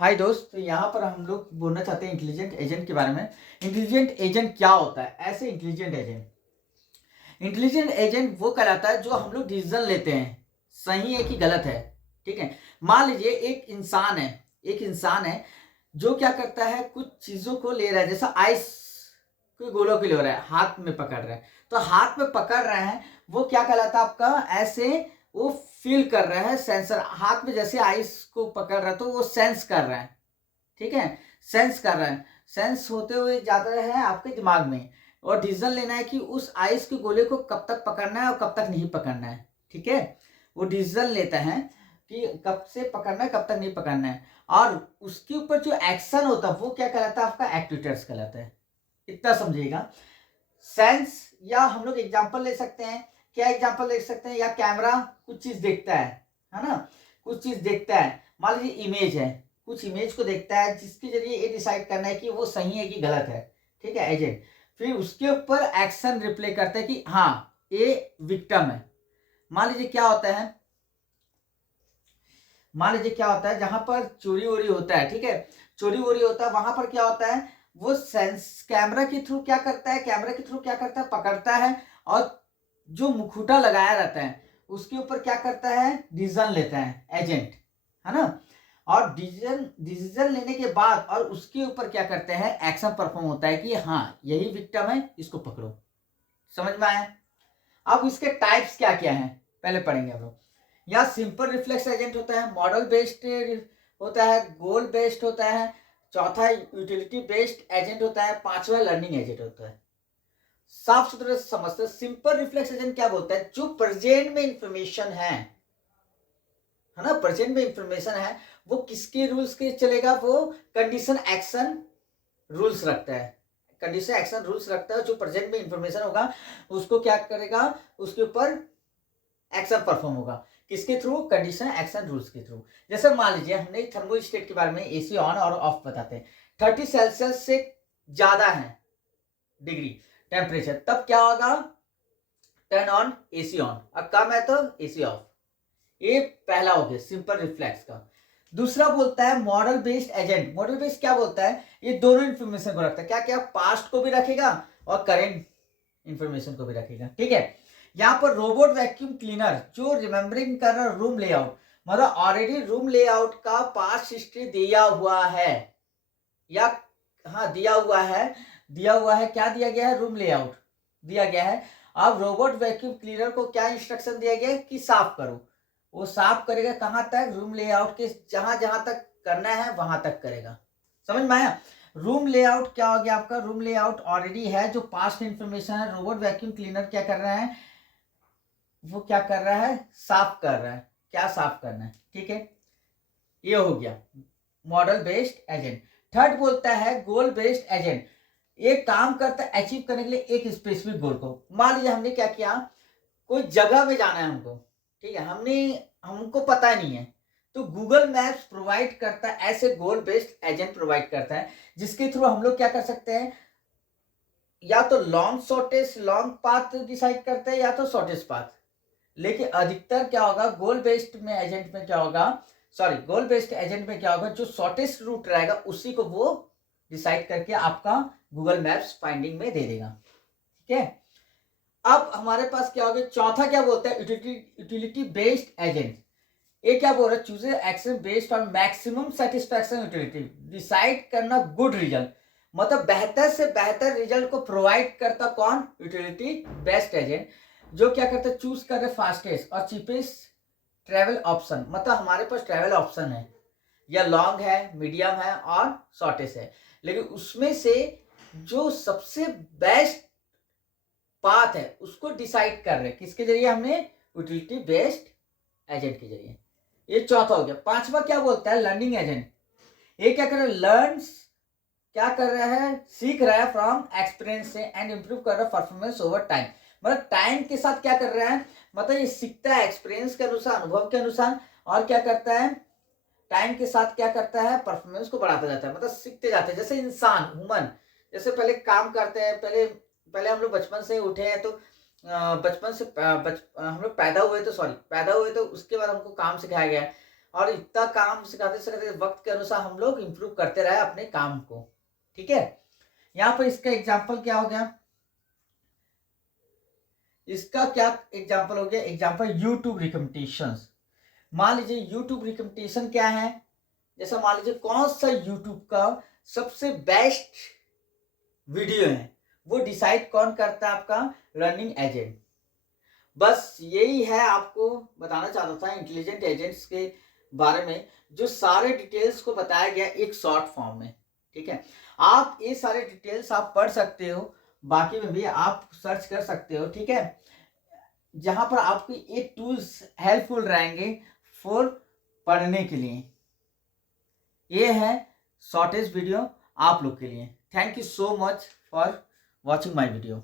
हाय दोस्त, तो यहाँ पर हम लोग बोलना चाहते हैं इंटेलिजेंट एजेंट के बारे में। इंटेलिजेंट एजेंट क्या होता है? ऐसे इंटेलिजेंट एजेंट वो कहलाता है जो हम लोग डिसीजन लेते हैं, सही है कि गलत है। ठीक है, मान लीजिए एक इंसान है जो क्या करता है, कुछ चीजों को ले रहा है, जैसा आइस के गोलों को ले रहा है, हाथ में पकड़ रहा है। तो हाथ में पकड़ रहे हैं, वो क्या कहलाता है आपका? ऐसे वो फील कर रहा है, सेंसर हाथ में जैसे आइस को पकड़ रहा है तो वो सेंस कर रहा है। ठीक है, सेंस कर रहा है, सेंस होते हुए जाता है आपके दिमाग में, और डिसीजन लेना है कि उस आइस के गोले को कब तक पकड़ना है और कब तक नहीं पकड़ना है। ठीक है, वो डिसीजन लेता है कि कब से पकड़ना है, कब तक नहीं पकड़ना है, और उसके ऊपर जो एक्शन होता है वो क्या कहलाता है? आपका एक्ट्यूएटर्स कहलाता है। इतना समझिएगा। सेंस, या हम लोग एग्जांपल ले सकते हैं, क्या एग्जांपल ले सकते हैं? या कैमरा कुछ चीज देखता है ना, कुछ चीज देखता है, मान लीजिए इमेज है, कुछ इमेज को देखता है जिसके जरिए ये डिसाइड करना है कि वो सही है कि गलत है। ठीक है, एजेंट फिर उसके ऊपर एक्शन रिप्ले करता है कि हाँ ये विक्टिम है। मान लीजिए क्या होता है, जहां पर चोरी वोरी होता है, ठीक है, चोरी वोरी होता है, वहां पर क्या होता है? वो सेंस कैमरा के थ्रू क्या करता है, पकड़ता है, और जो मुखौटा लगाया रहता है उसके ऊपर क्या करता है? डिसीजन लेता है एजेंट, है ना। और डिसीजन लेने के बाद और उसके ऊपर क्या करते हैं? एक्शन परफॉर्म होता है कि हाँ यही विक्टिम है, इसको पकड़ो। समझ में आया? अब इसके टाइप्स क्या क्या हैं पहले पढ़ेंगे हम लोग। या सिंपल रिफ्लेक्स एजेंट होता है, मॉडल बेस्ड होता है, गोल बेस्ड होता है, चौथा यूटिलिटी बेस्ड एजेंट होता है, पांचवा लर्निंग एजेंट होता है। साफ सुथरे से समझते, सिंपल रिफ्लेक्स एजेंट क्या बोलता है? जो प्रेजेंट में इंफॉर्मेशन है ना, प्रेजेंट में इंफॉर्मेशन है, वो किसके रूल्स के चलेगा? वो कंडीशन एक्शन रूल्स रखता है, कंडीशन एक्शन रूल्स रखता है। जो प्रेजेंट में इंफॉर्मेशन होगा उसको क्या करेगा? उसके ऊपर एक्शन परफॉर्म होगा, किसके थ्रू? कंडीशन एक्शन रूल्स के थ्रू। जैसे मान लीजिए हमने थर्मोस्टेट के बारे में, एसी ऑन और ऑफ बताते हैं। 30 सेल्सियस से ज्यादा है डिग्री टेम्परेचर, तब क्या होगा? टर्न ऑन एसी ऑन, और कम है तो एसी ऑफ। ये पहला हो गया सिंपल रिफ्लेक्स का। दूसरा बोलता है model based agent. Model based क्या बोलता है? ये दोनों इंफॉर्मेशन को रखता है, क्या क्या? पास्ट को भी रखेगा और करेंट इंफॉर्मेशन को भी रखेगा। ठीक है, यहाँ पर रोबोट वैक्यूम क्लीनर जो रिमेम्बरिंग कर रहा रूम लेआउट, मतलब ऑलरेडी रूम लेआउट का पास्ट हिस्ट्री दिया हुआ है, या हाँ दिया हुआ है, क्या दिया गया है? रूम लेआउट दिया गया है। अब रोबोट वैक्यूम क्लीनर को क्या इंस्ट्रक्शन दिया गया है कि साफ करो, वो साफ करेगा कहां तक? रूम लेआउट के जहां जहां तक करना है वहां तक करेगा। समझ में आया? रूम लेआउट क्या हो गया आपका? रूम लेआउट ऑलरेडी है, जो पास्ट इंफॉर्मेशन है। रोबोट वैक्यूम क्लीनर क्या कर रहा है? वो क्या कर रहा है? साफ कर रहा है। क्या साफ करना है? ठीक है, ये हो गया मॉडल बेस्ड एजेंट। थर्ड बोलता है गोल बेस्ड एजेंट। ये काम करता है अचीव करने के लिए एक स्पेसिफिक गोल को। मान लीजिए हमने क्या किया, कोई जगह में जाना है हमको, ठीक है, हमको पता नहीं है, तो गूगल मैप्स प्रोवाइड करता है, ऐसे गोल बेस्ड एजेंट प्रोवाइड करता है, जिसके थ्रू हम लोग क्या कर सकते हैं? या तो लॉन्ग पाथ डिसाइड करते हैं, या तो शॉर्टेस्ट पाथ। लेकिन अधिकतर क्या होगा गोल बेस्ड में एजेंट में क्या होगा, गोल बेस्ड एजेंट में क्या होगा? जो शॉर्टेस्ट रूट रहेगा उसी को वो डिसाइड करके आपका गूगल मैप्स फाइंडिंग में दे देगा। ठीक है, अब हमारे पास क्या हो गया? चौथा क्या बोलता है? Utility based agent. ये क्या बोल रहा है? Choose action based on maximum satisfaction utility, decide करना गुड रिजल्ट, मतलब बेहतर से बेहतर रिजल्ट को प्रोवाइड करता कौन? Utility based agent. जो क्या करता है? चूज कर रहे फास्टेस्ट और चीपेस्ट ट्रेवल ऑप्शन, मतलब हमारे पास ट्रेवल ऑप्शन है, या लॉन्ग है, मीडियम है और शॉर्टेस्ट है, लेकिन उसमें से जो सबसे बेस्ट पाथ है उसको डिसाइड कर रहे किसके जरिए? हमने यूटिलिटी बेस्ड एजेंट के जरिए। ये चौथा हो गया। पांचवा क्या बोलता है? Learning agent. ये क्या कर रहा है? लर्न्स, क्या कर रहा है? सीख रहा है फ्रॉम एक्सपीरियंस से एंड इंप्रूव कर रहा है परफॉर्मेंस ओवर टाइम, मतलब टाइम के साथ क्या कर रहा है? मतलब ये सीखता है एक्सपीरियंस के अनुसार, अनुभव के अनुसार, और क्या करता है? टाइम के साथ क्या करता है? परफॉर्मेंस को बढ़ाता जाता है, मतलब सीखते जाते हैं। जैसे इंसान, ह्यूमन, जैसे पहले काम करते हैं, पहले हम लोग बचपन से उठे हैं, तो बचपन से हम लोग पैदा हुए तो उसके बाद हमको काम सिखाया गया है, और इतना काम सिखाते सिखाते वक्त के अनुसार हम लोग इम्प्रूव करते रहे अपने काम को। ठीक है, यहाँ पर इसका एग्जाम्पल क्या हो गया, इसका क्या एग्जाम्पल हो गया, एग्जाम्पल यूट्यूब रिकमेंडेशंस। मान लीजिए यूट्यूब रिकमेंडेशन क्या है, जैसा मान लीजिए कौन सा यूट्यूब का सबसे बेस्ट वीडियो है, वो डिसाइड कौन करता है, आपका लर्निंग एजेंट। बस यही है, आपको बताना चाहता था इंटेलिजेंट एजेंट्स के बारे में, जो सारे डिटेल्स को बताया गया एक शॉर्ट फॉर्म में। ठीक है, आप ये सारे डिटेल्स आप पढ़ सकते हो, बाकी में भी आप सर्च कर सकते हो। ठीक है, जहां पर आपको ये टूल्स हेल्पफुल रहेंगे फॉर पढ़ने के लिए। ये है शॉर्टेज वीडियो आप लोग के लिए। Thank you so much for watching my video.